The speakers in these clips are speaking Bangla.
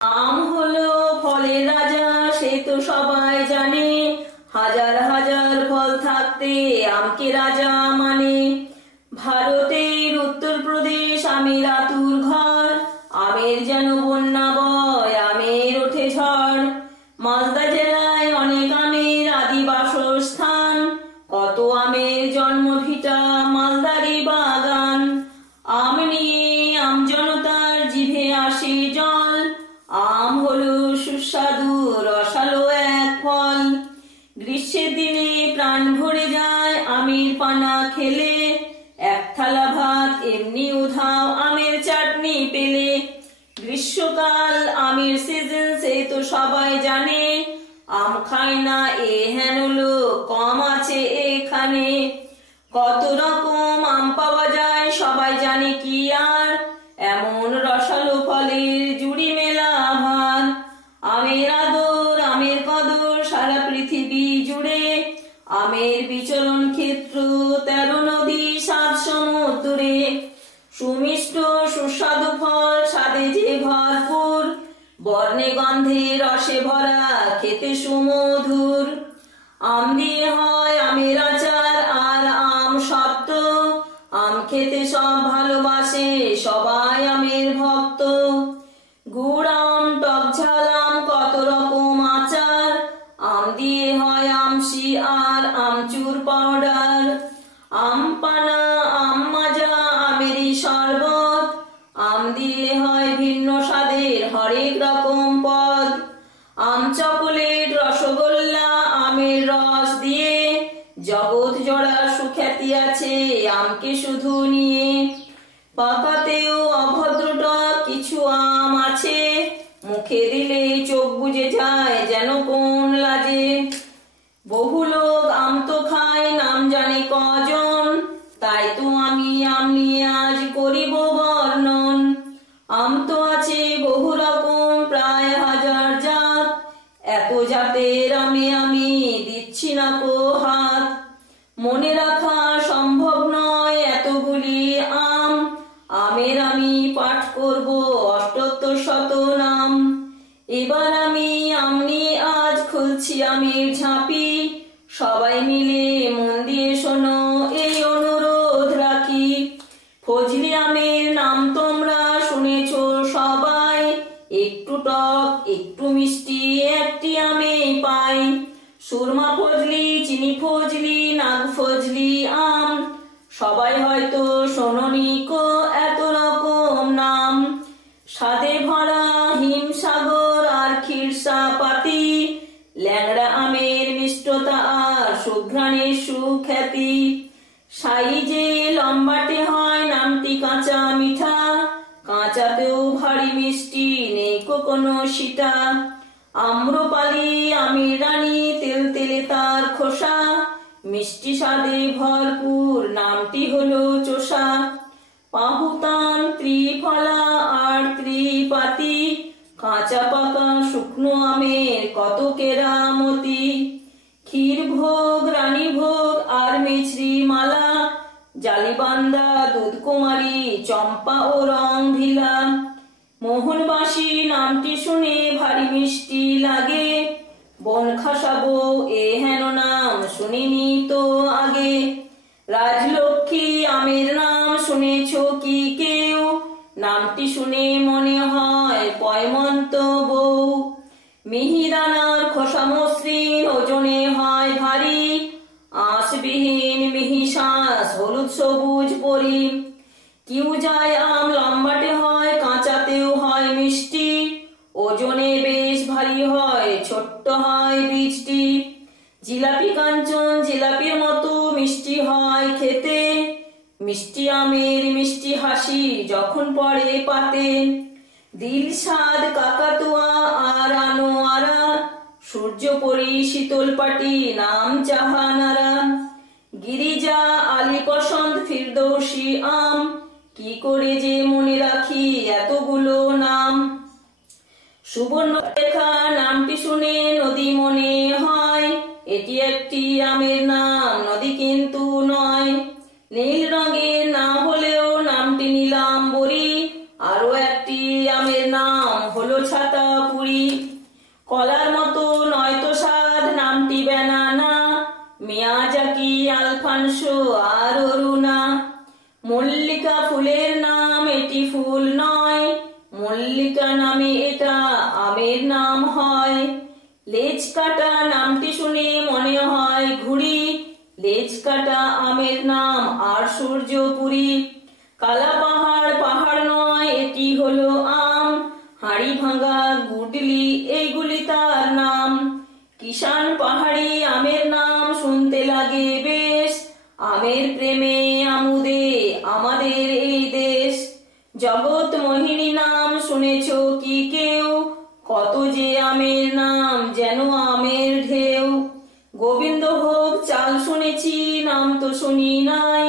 আম হলো ফলের রাজা, সে তো সবাই জানে। হাজার হাজার ফল থাকতে আমকে রাজা মানে। ভারতের উত্তরপ্রদেশ আমের আতুর ঘর, আমের যেন বন্যা বয়, আমের ওঠে ঝড়। মালদা জেলায় অনেক আমের আদি বাসস্থান, কত আমের জন্মভিটা মালদারি বাগান। আম নিয়ে আম জনতার জিভে আসে জল, আম হলো সুস্বাদু রসালো এক ফল। গ্রীষ্মের দিনে প্রাণ ভরে যায় আমের পানা খেলে, এক থালা ভাত এমনি উধাও আমের চাটনি পেলে। গ্রীষ্মকাল আমের সিজন, সে তো সবাই জানে। আম খায় না এ হেন লোক কম আছে এখানে। কত রকম আম পাওয়া যায় সবাই জানে কি আর, এমন রসালো ফলের জুড়ি মেলা ভার। আমের আদর আমের কদর সারা পৃথিবী জুড়ে, আমের বিচরণ ক্ষেত্র 13 নদী 7 সমুদ্রে। সুমিষ্ট সুস্বাদু ফল স্বাদে যে ভরপুর, বর্ণে গন্ধে রসে ভরা খেতে সুমধুর। আম দিয়ে হয় আমের আচার আর আম সত্ত্ব, আম খেতে সব ভালোবাসে সবাই আমের ভক্ত। গুড় আম টক ঝাল আম কত রকম আচার, আম দিয়ে হয় আমশি আর আমচুর পাউডার। আম পানা আম মাজা আমেরই শরবত, আম দিয়ে হয় ভিন্ন স্বাদের হরেক রকম পদ। আম চকোলেট রসগোল্লা আমের রস দিয়ে, জগৎ জোড়া সুখ্যাতি আছে আমকে শুধু নিয়ে। পাকাতেও অভদ্রটা কিছু আম আছে, মুখে দিলে চোখ বুজে যায় যেন কোন লাজে। বহু লোক আম তো খায় নাম জানে কজন, তাই তো আমি আম নিয়ে আজ করিব বর্ণন। আম তো আছে বহু রকম প্রায় 1000 জাত, এত জাতের আমে আমি দিচ্ছি না কো হাত। মনে রাখা সম্ভব নয় এতগুলি আম, আমের আমি পাঠ করব 78শত নাম। এবার আমি আম নিয়ে আজ খুলছি আমের ঝাঁপি, সবাই মিলে মন দিয়ে শোনো এই অনুরোধ রাখি। ফজলি আমের নাম তোমরা শুনেছো সবাই, একটু টক একটু মিষ্টি একটি আমে পাই। সুরমা ফজলি, চিনি ফজলি, নাগ ফজলি আম, সবাই হয়তো শোনোনি কো এত রকম নাম। স্বাদে ভরা হিমসাগর আর ক্ষীরসাপাতি, ল্যাংড়া আমের মিষ্টতা আর সুঘ্রাণের সুখ্যাতি। সাইজে লম্বাটে হয় নামটি কাঁচা মিঠা, কাঁচাতেও ভারী মিষ্টি নেই কোনো সিটা। আম্রপালি আমের রানী তেলতেলে তার খোসা, মিষ্টি স্বাদে ভরপুর নামটি হলো চোষা। পাহুতান ত্রিফলা আর ত্রিপাতি, কাঁচা পাকা শুকনো আমের কত কেরামতি। ক্ষীর ভোগ রানী ভোগ আর মিছরি মালা, জালিবান্দা দুধকুমারী চম্পা ও রংভিলা। মোহনবাসী নামটি শুনে ভারী মিষ্টি লাগে, বনখাসাবো এ হেন নাম শুনিনি তো আগে। রাজলক্ষ্মী আমের নাম শুনেছো কি কেউ, নামটি শুনে মনে হয় পয়মন্ত বউ। মিহিদানার খোসা মসৃণ ওজনে হয় ভারী, আঁশবিহীন মিহি শ্বাস হলুদ সবুজ পরি। কিউ যায় আম লম্বাটে হয় কাঁচাতেও হয় মিষ্টি, ওজনে বেশ ভারী হয় ছোট্ট হয় বীজটি। জিলাপি কাঞ্চন জিলাপির মতো মিষ্টি হয় খেতে, মিষ্টি আমের মিষ্টি হাসি যখন পড়ে পাতে। দিলশাদ কাকাতুয়া আর আনোয়ারা, সূর্যপরি শীতল পাটি নাম জাহানারা। গিরিজা আলী পসন্দ ফিরদৌসি আম, কি করে যে মনে রাখি এতগুলো নাম। সুবর্ণরেখা নামটি শুনে নদী মনে হয়, এটি একটি আমের নাম নদী কিন্তু নয়। নীল রঙের না হলেও নামটি নীলাম্বরী, আরো একটি আমের নাম হলো হলো ছাতা পুরি। কলার মতো নয়তো স্বাদ, নামটি ব্যানানা, মিয়াজাকি, আলফানসো আর অরুণা। মল্লিকা ফুলের নাম, এটি ফুল নয়, মল্লিকা নামে এটা আমের নাম হয়। লেজ কাটা নামটি শুনে মনে হয় ঘুড়ি, লেজ কাটা আমের নাম আর সূর্যপুরি। কালা পাহাড় পাহাড় নয়, এটি হলো আম, হাড়ি ভাঙা, গুডলি এইগুলি তার নাম। কিষান পাহাড়ি আমের নাম শুনতে লাগে বেশ, আমের প্রেমে আমুদে আমাদের এই দেশ। জগৎ মোহিনী নাম শুনেছ কি কেউ, কত যে আমের নাম যেন আমের ঢেউ। গোবিন্দভোগ চাল শুনেছি, নাম তো শুনি নাই,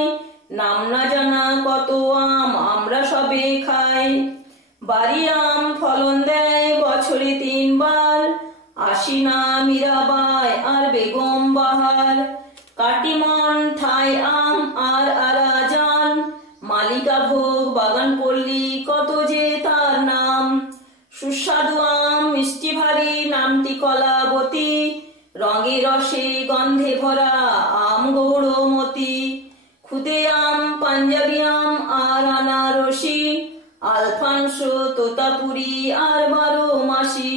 নাম না জানা কত আম আমরা সবে খাই। বাড়ি আম ফলন দেয় বছরে 3 বার, আশিনা, মীরাবাই আর বেগম বাহার। কাটিমন, ঠাই আম আর আরাজান, মালিকা ভোগ, বাগানপল্লী কত যে তার নাম। সুস্বাদু আম মিষ্টি ভারী, নামটি কলাবতী, রঙে রসে গন্ধে ভরা আম গৌড়মতি। খুদে আম, পাঞ্জাবি আম আর আনারসি, আলফানসো, তোতাপুরি আর 12 মাসি।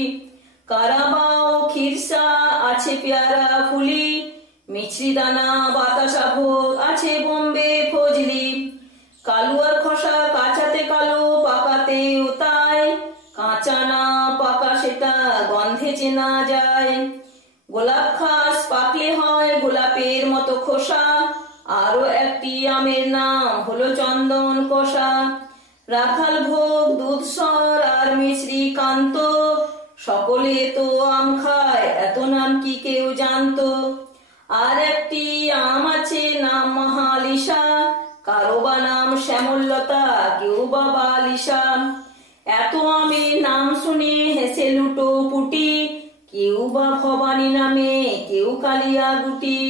কারাবাও, খিরসা, আছে পেয়ারা ফুলি, মিছরি দানা, বাতাসা ভোগ, আছে বোম্বে ফজলি। কালুয়ার খোসা কাঁচাতে কালো, পাকাতেও তাই, কাঁচা না পাকা সেটা গন্ধে চেনা যায়। গোলাপ খাস পাকলে হয় গোলাপের মতো খোসা, আরো একটি আমের নাম হলো চন্দন কষা। রাখাল ভোগ, দুধসর আর মিছরি কান্ত, সকলে তো আম খায়, এত নাম কি কেউ জানতো? আর একটি আম আছে নাম মহালিশা, কারো বা নাম শ্যামলতা, কেউ বা বালিশা। এত আমের নাম শুনে হেসে লুটো পুটি, কেউ বা ভবানী নামে, কেউ কালিয়া গুটি।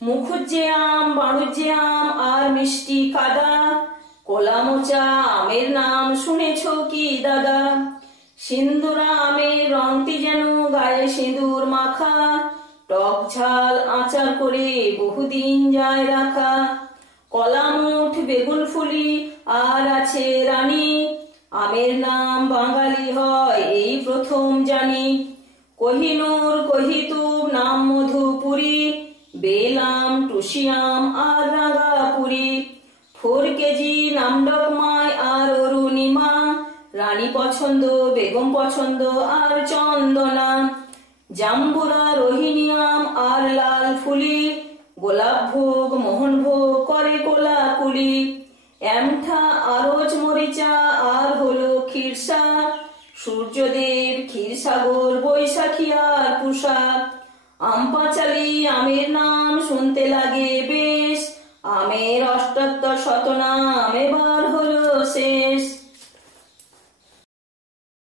মুখুজ্জে আম, বাড়ুজ্জে আম আর মিষ্টি কাদা, কলা মোচা আমের নাম শুনেছ কি দাদা? সিন্দুরা আমের রংটি যেন গায়ে সিঁদুর মাখা, টক ঝাল আচার করে বহুদিন যায় রাখা। কলামুঠ, বেগুন ফুলি আর আছে রানী, আমের নাম বাঙালি হয় এই প্রথম জানি। কোহিনুর, কহিতুব নাম মধুপুরি, বেলাম, টুসিয়াম আর রাঙাপুরি। 4 কেজি নাম ডকমাই আর অরুণিমা, রানী পছন্দ, বেগম পছন্দ আর চন্দনা। জাম্বুরা, রোহিণিয়াম আর লাল ফুলি, গোলাপ ভোগ, মোহন ভোগ করে কোলাকুলি। এমঠা, আরজ, মরিচা আর হলো খিরসা, সূর্যদেব, ক্ষীরসাগর, বৈশাখী আর পুষা। আম পাঁচালি আমের নাম শুনতে লাগে বেশ, আমের